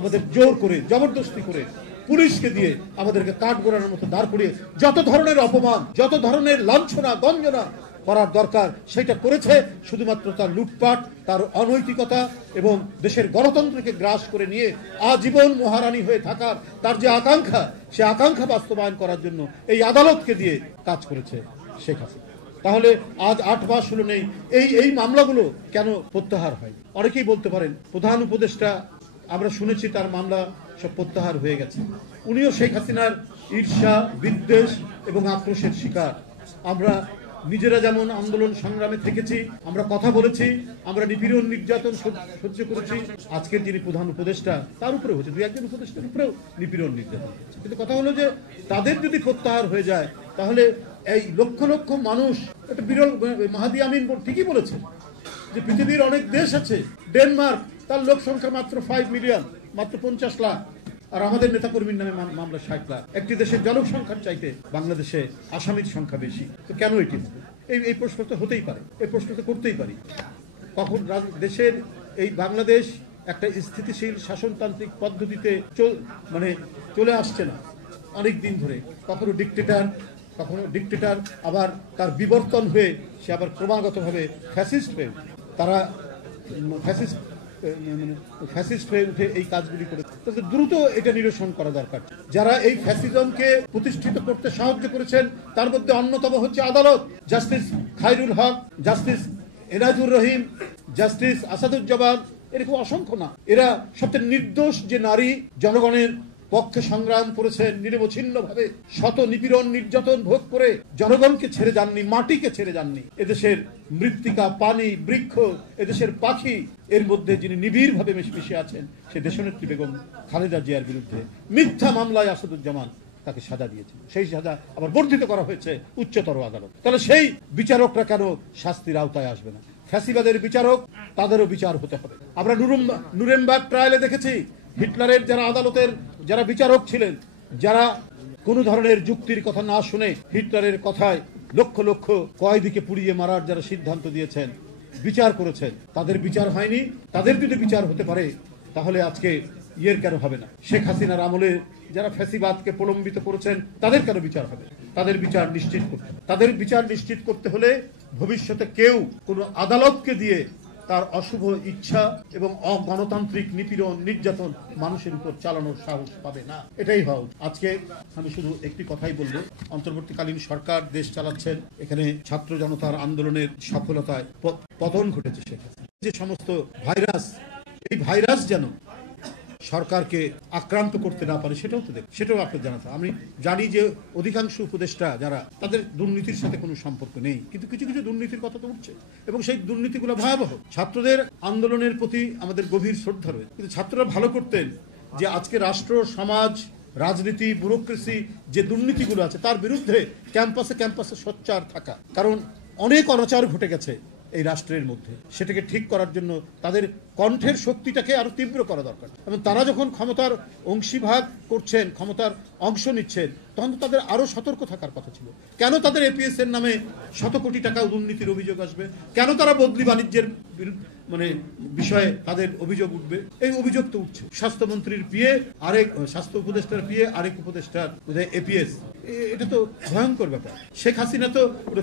আমাদের জোর করে জবরদস্তি করে পুলিশকে দিয়ে আমাদেরকে কাঠগোড়ানোর মতো দাঁড় করিয়ে যত ধরনের অপমান, যত ধরনের লাঞ্ছনা গঞ্জনা করার দরকার সেটা করেছে। শুধুমাত্র তার লুটপাট, তার অনৈতিকতা এবং দেশের গণতন্ত্রকে গ্রাস করে নিয়ে আজীবন মহারানী হয়ে থাকার তার যে আকাঙ্ক্ষা, সে আকাঙ্ক্ষা বাস্তবায়ন করার জন্য এই আদালতকে দিয়ে কাজ করেছে শেখ হাসিনা। তাহলে আজ 8 মাস হলো নেই, এই মামলাগুলো কেন প্রত্যাহার হয়? অনেকেই বলতে পারেন প্রধান উপদেষ্টা, আমরা শুনেছি তার মামলা সব প্রত্যাহার হয়ে গেছে। উনিও শেখ হাসিনার ঈর্ষা, বিদ্বেষ এবং আক্রোশের শিকার। আমরা নিজেরা যেমন আন্দোলন সংগ্রামে থেকেছি, আমরা কথা বলেছি, আমরা নিপীড়ন নির্যাতন সহ্য করেছি। আজকের যিনি প্রধান উপদেষ্টা তার উপরে হচ্ছে, 2-1 উপদেষ্টার উপরেও নিপীড়ন নির্যাতন হচ্ছে। কিন্তু কথা হলো যে তাদের যদি প্রত্যাহার হয়ে যায় তাহলে এই লক্ষ লক্ষ মানুষ, একটা বিরল, মাহাদি আমিন ঠিকই বলেছে যে পৃথিবীর অনেক দেশ আছে, ডেনমার্ক তার লোক সংখ্যা মাত্র 5 মিলিয়ন, মাত্র 50 লাখ, আর আমাদের নেতাকর্মীর নামে মামলা 60 লাখ। একটি দেশের জনসংখ্যার চাইতে বাংলাদেশে আসামির সংখ্যা বেশি। তো কেন এটি? এই প্রশ্ন তো হতেই পারে, এই প্রশ্ন তো করতেই পারি। কখন দেশের এই বাংলাদেশ একটা স্থিতিশীল শাসনতান্ত্রিক পদ্ধতিতে চলে আসছে না অনেক দিন ধরে। কখনো ডিক্টেটর, আবার তার বিবর্তন হয়ে সে আবার ক্রমাগতভাবে ফ্যাসিস্ট হয়ে উঠে। তারা ফ্যাসিস্ট হয়ে উঠে এই কাজগুলি করে। তাদের দ্রুত এটা নিরসন করা দরকার। যারা এই ফ্যাসিজমকে প্রতিষ্ঠিত করতে সাহায্য করেছেন তার মধ্যে অন্যতম হচ্ছে আদালত। জাস্টিস খায়রুল হক, জাস্টিস এনায়েতুর রহিম, জাস্টিস আসাদুজ্জামান, এরকম অসংখ্য না। এরা সবচেয়ে নির্দোষ যে নারী জনগণের পক্ষে সংগ্রাম করেছেন, নিরবচ্ছিন্নভাবে শত নিপীড়ন নির্যাতন ভোগ করে জনগণকে ছেড়ে যাননি, মাটিকে ছেড়ে যাননি। এদেশের মৃত্তিকা, পানি, বৃক্ষ, এদেশের পাখি, এর মধ্যে যিনি নিবিড়ভাবে মিশে আছেন সে দেশনেত্রী বেগম খালেদা জিয়ার বিরুদ্ধে মিথ্যা মামলায় আসাদুজ্জামান তাকে সাজা দিয়েছে। সেই সাজা আবার বর্ধিত করা হয়েছে উচ্চতর আদালত। তাহলে সেই বিচারকরা কেন শাস্তির আওতায় আসবে না? ফ্যাসিবাদের বিচারক, তাদেরও বিচার হতে হবে। আমরা নুরেমবার্গ ট্রায়ালে দেখেছি হিটলারের যারা আদালতের যারা বিচারক ছিলেন, যারা কোনো ধরনের যুক্তির কথা না শুনে হিটলারের কথায় লক্ষ লক্ষ কয়েদিকে পুড়িয়ে মারার যারা সিদ্ধান্ত দিয়েছেন, বিচার করেছেন, তাদের বিচার হয়নি। তাদের যদি বিচার হতে পারে তাহলে আজকে কেন হবে না? শেখ হাসিনার আমলে যারা ফ্যাসিবাদকে প্রলম্বিত করেছেন তাদের কেন বিচার হবে? তাদের বিচার নিশ্চিত করতে হলে ভবিষ্যতে কেউ কোনো আদালতকে দিয়ে তার অশুভ ইচ্ছা এবং অগণতান্ত্রিক নিপীড়ন নির্যাতন মানুষের উপর চালানোর সাহস পাবে না। এটাই হওয়া। আজকে আমি শুধু একটি কথাই বলবো, অন্তর্বর্তীকালীন সরকার দেশ চালাচ্ছেন, এখানে ছাত্র জনতার আন্দোলনের সফলতায় পতন ঘটেছে। যে সমস্ত ভাইরাস, এই ভাইরাস যেন সরকারকে আক্রান্ত করতে না পারে সেটাও আপনার জানাতে। আমি জানি যে অধিকাংশ উপদেষ্টা যারা, তাদের দুর্নীতির সাথে কোনো সম্পর্ক নেই, কিন্তু কিছু কিছু দুর্নীতির কথা তো উঠছে এবং সেই দুর্নীতিগুলো ভয়াবহ। ছাত্রদের আন্দোলনের প্রতি আমাদের গভীর শ্রদ্ধা রয়েছে, কিন্তু ছাত্ররা ভালো করতেন যে আজকে রাষ্ট্র, সমাজ, রাজনীতি, ব্যুরোক্রেসি যে দুর্নীতিগুলো আছে তার বিরুদ্ধে ক্যাম্পাসে সোচ্চার থাকা। কারণ অনেক অনাচার ঘটে গেছে এই রাষ্ট্রের মধ্যে, সেটাকে ঠিক করার জন্য তাদের কণ্ঠের শক্তিটাকে আরো তীব্র করা দরকার। এবং তারা যখন ক্ষমতার অংশীভাগ করছেন, ক্ষমতার অংশ নিচ্ছেন, তখন তো তাদের আরো সতর্ক থাকার কথা ছিল। কেন তাদের এপিএস এর নামে শত কোটি টাকা দুর্নীতির অভিযোগ আসবে? কেন তারা বদলি বাণিজ্যের বিষয়ে তাদের অভিযোগ উঠবে? এই অভিযোগ তো উঠছে। স্বাস্থ্যমন্ত্রীর পিএ আরেক, স্বাস্থ্য উপদেষ্টার পিএ আরেক উপদেষ্টার এপিএস, এটা তো ভয়ঙ্কর ব্যাপার। শেখ হাসিনা তো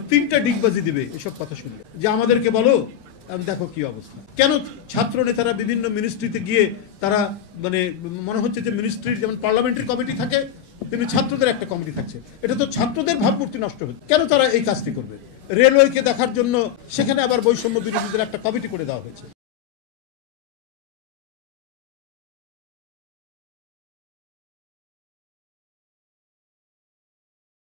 3টা ডিগবাজি দিবে এসব কথা শুনলে, যে আমাদেরকে বলো, দেখো কি অবস্থা। কেন ছাত্র নেতারা বিভিন্ন মিনিস্ট্রিতে গিয়ে তারা মনে হচ্ছে যে মিনিস্ট্রির যেমন পার্লামেন্টারি কমিটি থাকে তেমনি ছাত্রদের একটা কমিটি থাকছে। এটা তো ছাত্রদের ভাবমূর্তি নষ্ট হচ্ছে। কেন তারা এই কাজটি করবে? রেলওয়েকে দেখার জন্য সেখানে আবার বৈষম্য বিরোধীদের একটা কমিটি করে দেওয়া হয়েছে।